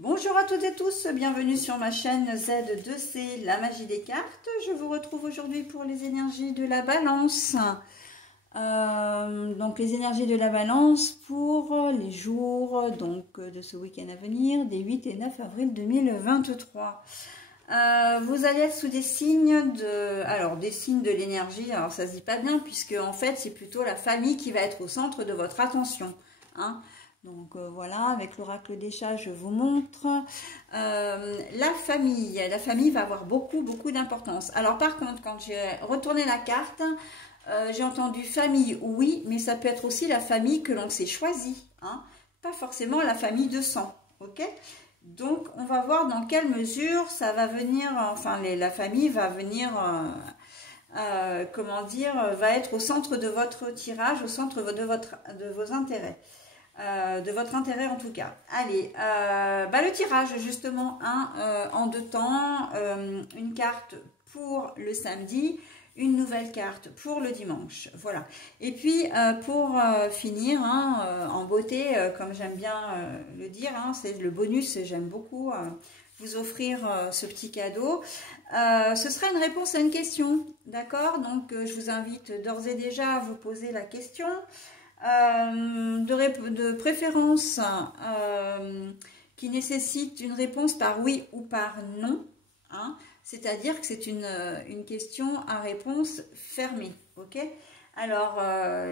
Bonjour à toutes et tous, bienvenue sur ma chaîne Z2C, la magie des cartes. Je vous retrouve aujourd'hui pour les énergies de la balance. Donc les énergies de la balance pour les jours de ce week-end à venir, des 8 et 9 avril 2023. Vous allez être sous des signes des signes de l'énergie. Alors ça se dit pas bien puisque en fait c'est plutôt la famille qui va être au centre de votre attention, hein. Donc voilà, avec l'oracle des chats, je vous montre. La famille va avoir beaucoup d'importance. Alors par contre, quand j'ai retourné la carte, j'ai entendu famille, oui, mais ça peut être aussi la famille que l'on s'est choisie, hein, pas forcément la famille de sang, ok? Donc on va voir dans quelle mesure ça va venir, enfin la famille va venir, va être au centre de votre tirage, au centre de vos intérêts. De votre intérêt en tout cas. Allez, le tirage justement, en deux temps, une carte pour le samedi, une nouvelle carte pour le dimanche, voilà. Et puis pour finir en beauté, comme j'aime bien le dire, c'est le bonus, j'aime beaucoup vous offrir ce petit cadeau. Ce sera une réponse à une question, d'accord? Donc je vous invite d'ores et déjà à vous poser la question. De préférence qui nécessite une réponse par oui ou par non, hein, c'est-à-dire que c'est une question à réponse fermée, ok? Alors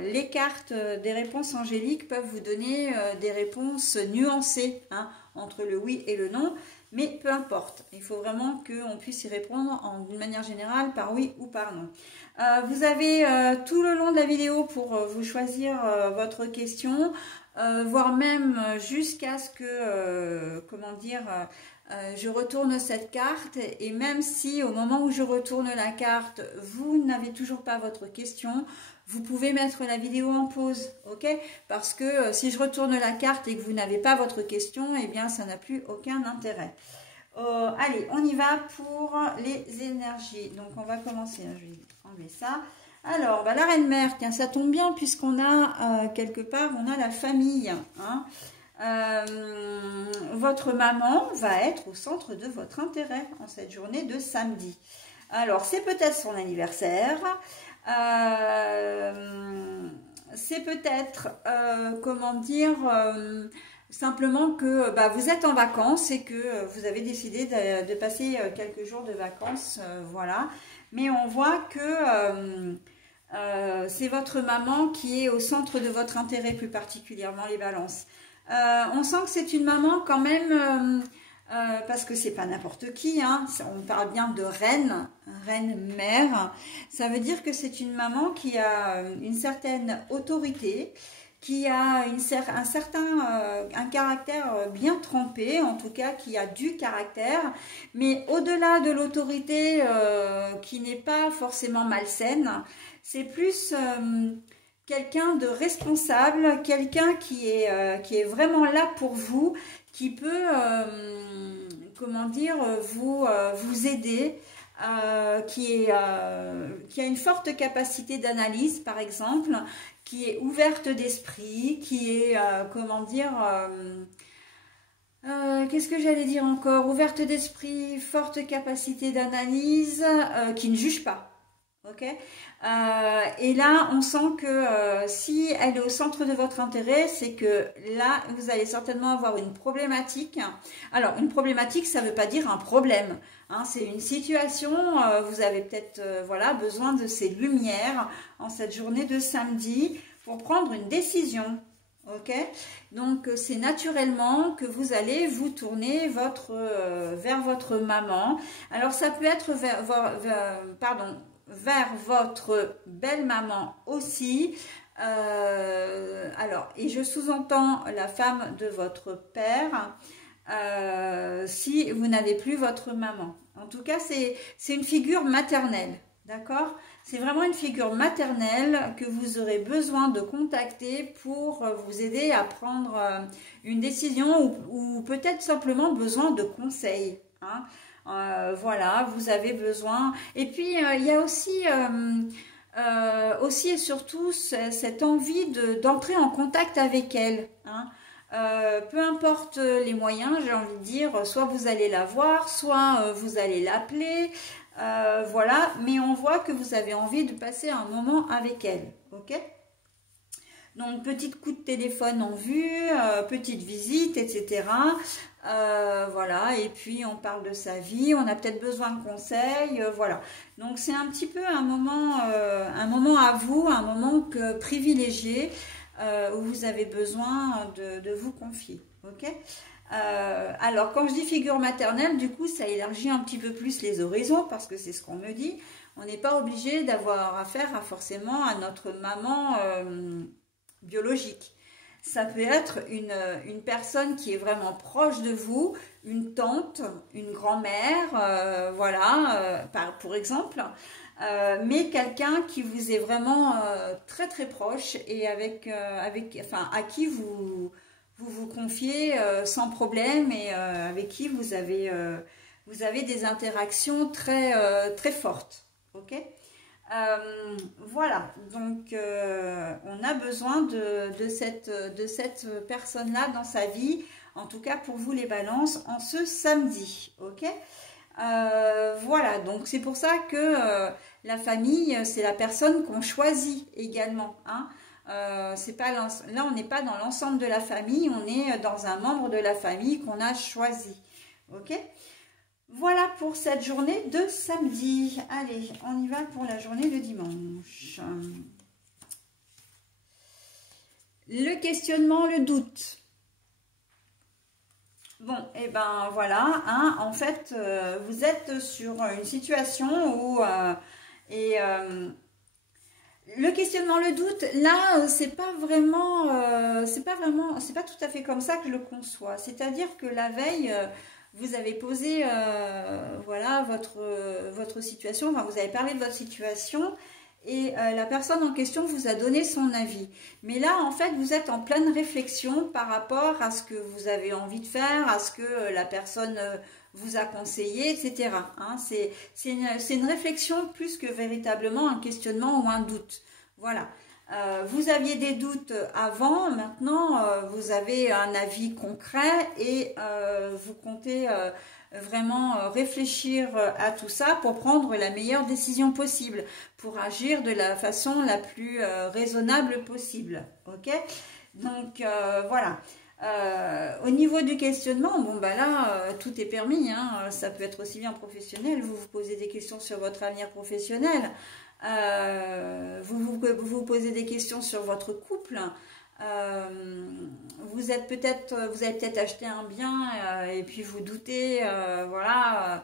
les cartes des réponses angéliques peuvent vous donner des réponses nuancées, hein, entre le oui et le non, mais peu importe, il faut vraiment qu'on puisse y répondre d'une manière générale par oui ou par non. Vous avez tout le long de la vidéo pour vous choisir votre question, voire même jusqu'à ce que, je retourne cette carte. Et même si au moment où je retourne la carte, vous n'avez toujours pas votre question, vous pouvez mettre la vidéo en pause, ok? Parce que si je retourne la carte et que vous n'avez pas votre question, eh bien ça n'a plus aucun intérêt. Allez, on y va pour les énergies. Donc on va commencer, je vais enlever ça. Alors, la reine-mère, tiens, ça tombe bien puisqu'on a quelque part, on a la famille, hein. Votre maman va être au centre de votre intérêt en cette journée de samedi. Alors, c'est peut-être son anniversaire. C'est peut-être, simplement que vous êtes en vacances et que vous avez décidé de passer quelques jours de vacances, voilà. Mais on voit que c'est votre maman qui est au centre de votre intérêt, plus particulièrement les balances. On sent que c'est une maman quand même, parce que c'est pas n'importe qui, hein, on parle bien de reine-mère. Ça veut dire que c'est une maman qui a une certaine autorité, qui a un caractère bien trempé, en tout cas qui a du caractère, mais au-delà de l'autorité qui n'est pas forcément malsaine, c'est plus quelqu'un de responsable, quelqu'un qui est vraiment là pour vous, qui peut, vous aider, qui a une forte capacité d'analyse, par exemple, qui est ouverte d'esprit, qui est, qu'est-ce que j'allais dire encore? Ouverte d'esprit, forte capacité d'analyse, qui ne juge pas. Ok, et là, on sent que si elle est au centre de votre intérêt, c'est que là, vous allez certainement avoir une problématique. Alors, une problématique, ça ne veut pas dire un problème, hein, c'est une situation, vous avez peut-être besoin de ces lumières en cette journée de samedi pour prendre une décision. Ok, donc c'est naturellement que vous allez vous tourner vers votre maman. Alors, ça peut être vers votre belle-maman aussi. Et je sous-entends la femme de votre père si vous n'avez plus votre maman. En tout cas, c'est une figure maternelle, d'accord? C'est vraiment une figure maternelle que vous aurez besoin de contacter pour vous aider à prendre une décision ou peut-être simplement besoin de conseils, hein. Voilà, vous avez besoin. Et puis, il y a aussi et surtout cette envie d'entrer en contact avec elle, hein. Peu importe les moyens, j'ai envie de dire, soit vous allez la voir, soit vous allez l'appeler, voilà, mais on voit que vous avez envie de passer un moment avec elle, ok? Donc, petite coup de téléphone en vue, petite visite, etc. Voilà, et puis on parle de sa vie, on a peut-être besoin de conseils, voilà. Donc, c'est un petit peu un moment à vous, un moment privilégié où vous avez besoin de vous confier, ok? Alors, quand je dis figure maternelle, du coup, ça élargit un petit peu plus les horizons parce que c'est ce qu'on me dit. On n'est pas obligé d'avoir affaire forcément à notre maman biologique. Ça peut être une personne qui est vraiment proche de vous, une tante, une grand-mère, voilà, pour exemple, mais quelqu'un qui vous est vraiment très très proche et enfin, à qui vous confiez sans problème et avec qui vous avez des interactions très fortes. Ok? Voilà, donc on a besoin de cette personne-là dans sa vie, en tout cas pour vous les balances, en ce samedi, ok? Voilà, donc c'est pour ça que la famille, c'est la personne qu'on choisit également, hein. C'est pas là, on n'est pas dans l'ensemble de la famille, on est dans un membre de la famille qu'on a choisi, ok? Voilà pour cette journée de samedi. Allez, on y va pour la journée de dimanche. Le questionnement, le doute. Bon, et ben voilà, hein, en fait, vous êtes sur une situation où... le questionnement, le doute, là, c'est pas tout à fait comme ça que je le conçois. C'est-à-dire que la veille... vous avez posé voilà, votre situation, enfin, vous avez parlé de votre situation et la personne en question vous a donné son avis. Mais là, en fait, vous êtes en pleine réflexion par rapport à ce que vous avez envie de faire, à ce que la personne vous a conseillé, etc. Hein, c'est une réflexion plus que véritablement un questionnement ou un doute. Voilà. Vous aviez des doutes avant, maintenant vous avez un avis concret et vous comptez vraiment réfléchir à tout ça pour prendre la meilleure décision possible, pour agir de la façon la plus raisonnable possible. Ok? Donc voilà. Au niveau du questionnement, bon bah là tout est permis, hein, ça peut être aussi bien professionnel, vous vous posez des questions sur votre avenir professionnel. Vous posez des questions sur votre couple. Vous avez peut-être acheté un bien et puis vous doutez, voilà,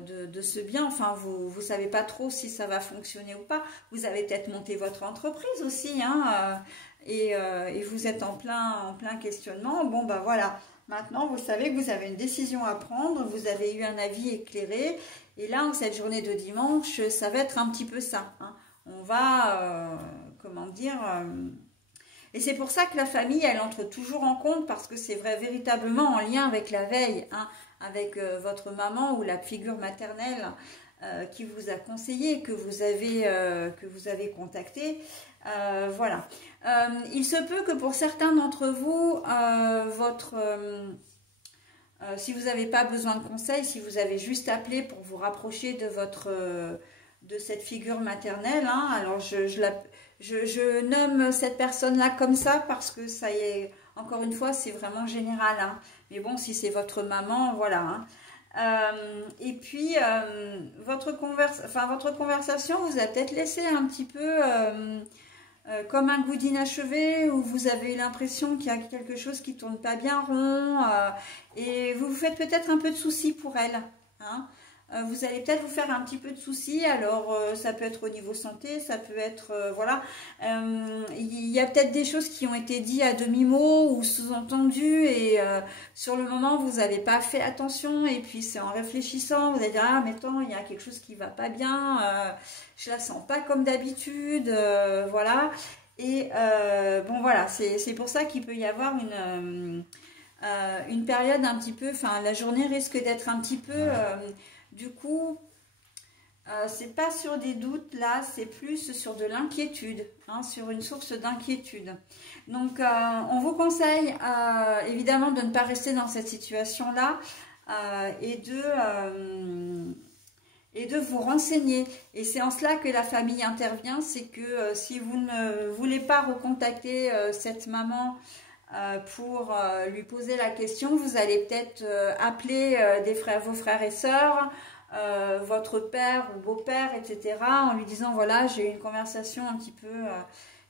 de ce bien. Enfin, vous savez pas trop si ça va fonctionner ou pas. Vous avez peut-être monté votre entreprise aussi, hein, et vous êtes en plein questionnement. Bon, ben voilà. Maintenant, vous savez que vous avez une décision à prendre, vous avez eu un avis éclairé. Et là, en cette journée de dimanche, ça va être un petit peu ça, hein. On va, comment dire... et c'est pour ça que la famille, elle entre toujours en compte, parce que c'est vrai, véritablement en lien avec la veille, hein, avec votre maman ou la figure maternelle qui vous a conseillé, que vous avez contacté. Voilà. Il se peut que pour certains d'entre vous, si vous n'avez pas besoin de conseils, si vous avez juste appelé pour vous rapprocher de cette figure maternelle, hein, alors je nomme cette personne-là comme ça parce que ça y est, encore une fois, c'est vraiment général, hein. Mais bon, si c'est votre maman, voilà, hein. Et puis, votre conversation vous a peut-être laissé un petit peu... comme un goût d'inachevé où vous avez l'impression qu'il y a quelque chose qui tourne pas bien rond et vous vous faites peut-être un peu de soucis pour elle, hein. Vous allez peut-être vous faire un petit peu de soucis, alors ça peut être au niveau santé, ça peut être, voilà, il y a peut-être des choses qui ont été dites à demi-mot ou sous-entendues et sur le moment vous n'avez pas fait attention et puis c'est en réfléchissant, vous allez dire, ah mais attends, il y a quelque chose qui va pas bien, je la sens pas comme d'habitude, voilà, et bon voilà, c'est pour ça qu'il peut y avoir une période un petit peu, enfin la journée risque d'être un petit peu... du coup, C'est pas sur des doutes, là, c'est plus sur de l'inquiétude, hein, sur une source d'inquiétude. Donc, on vous conseille évidemment de ne pas rester dans cette situation-là et de vous renseigner. Et c'est en cela que la famille intervient, c'est que si vous ne voulez pas recontacter cette maman pour lui poser la question, vous allez peut-être appeler vos frères et sœurs, votre père ou beau-père, etc., en lui disant, voilà, j'ai eu une conversation un petit peu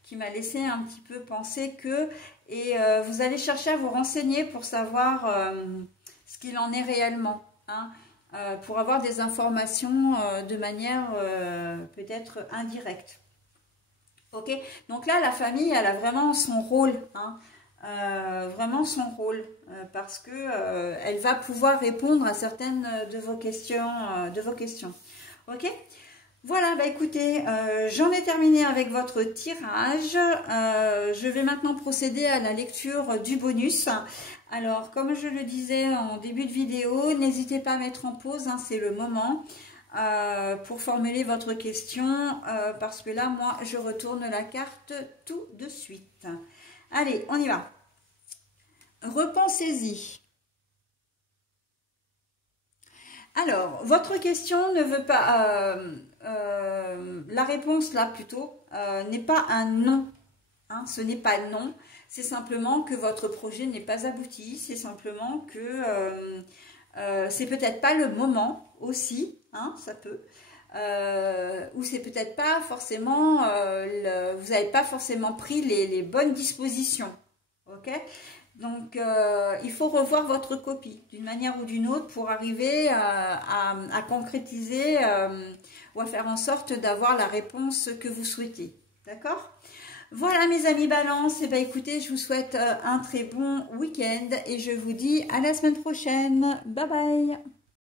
qui m'a laissé un petit peu penser que, et vous allez chercher à vous renseigner pour savoir ce qu'il en est réellement, hein, pour avoir des informations de manière peut-être indirecte. Ok, donc là, la famille, elle a vraiment son rôle, hein, vraiment son rôle, parce que elle va pouvoir répondre à certaines de vos questions, Ok, voilà, bah écoutez, j'en ai terminé avec votre tirage. Je vais maintenant procéder à la lecture du bonus. Alors, comme je le disais en début de vidéo, n'hésitez pas à mettre en pause, hein, c'est le moment. Pour formuler votre question, parce que là, moi, je retourne la carte tout de suite. Allez, on y va. Repensez-y. Alors, votre question ne veut pas... la réponse, là, plutôt, n'est pas un non. Hein, ce n'est pas non. C'est simplement que votre projet n'est pas abouti. C'est simplement que c'est peut-être pas le moment aussi. Hein, ça peut. Ou c'est peut-être pas forcément... vous n'avez pas forcément pris les bonnes dispositions. Ok ? Donc, il faut revoir votre copie d'une manière ou d'une autre pour arriver à concrétiser ou à faire en sorte d'avoir la réponse que vous souhaitez. D'accord ? Voilà mes amis Balance, et ben écoutez, je vous souhaite un très bon week-end et je vous dis à la semaine prochaine. Bye bye.